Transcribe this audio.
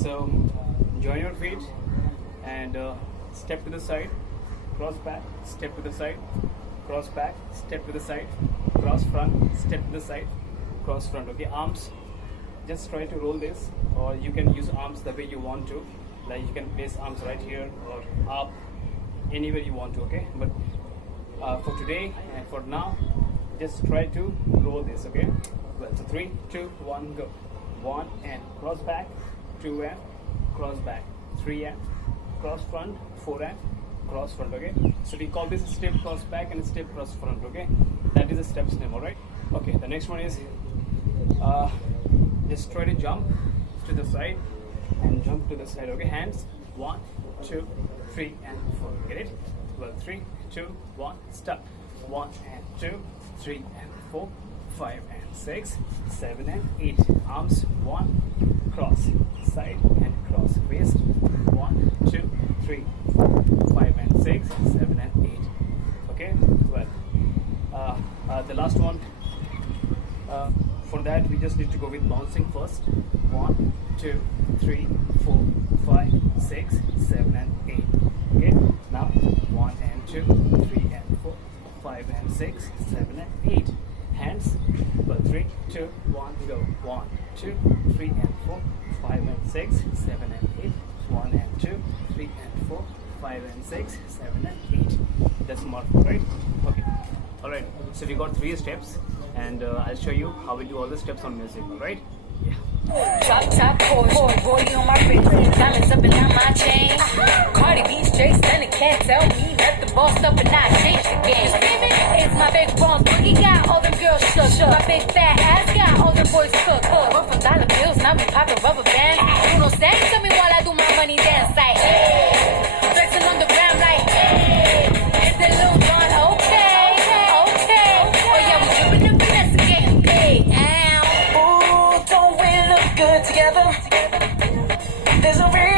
So join your feet and step to the side, cross back, step to the side, cross back, step to the side, cross front, step to the side, cross front. Okay, arms, just try to roll this, or you can use arms the way you want to. Like you can place arms right here or up, anywhere you want to. Okay, but for today and for now, just try to roll this. Okay, well, so 3, 2, 1, go. 1 and cross back, 2 and cross back, 3 and cross front, 4 and cross front. Okay, so we call this step cross back and step cross front. Okay, that is a steps name. All right. Okay, the next one is just try to jump to the side and jump to the side. Okay, hands 1, 2, 3 and 4. Get it? Well, 3, 2, 1, stop. 1 and 2, 3 and 4, 5 and 6, 7 and 8. Arms 1, cross, side and cross, waist 1, 2, 3, 4, 5 and 6, 7 and 8. Okay, well, the last one, for that we just need to go with bouncing first. 1, 2, 3, 4, 5, 6, 7 and 8. Okay, now 1 and 2, 3 and 4, 5 and 6, 7 and 8. Hands, well, 3, 2, 1, go. 1, 2, 3 and 4, 5 and 6, 7 and 8. 1 and 2, 3 and 4, 5 and 6, 7 and 8. That's mark, right? Okay. All right. So we got 3 steps, and I'll show you how we do all the steps on music. All right? Yeah. Drop top Porsche, rolling on my wrist, diamonds up and down my chain. Cardi B straight stunning, can't tell me that the boss up and I changed the game. It's my big bronze boogie, got all them girls shook. My big fat ass got all them boys cook. We're from dollar bills, now we poppin' rubber bands. Bruno sang to me while I do my money dance like, hey. Flexing on the ground like, hey. It's a little John, okay, okay. Oh yeah, we drippin' and finesse again, hey. Ooh, don't we look good together? There's a real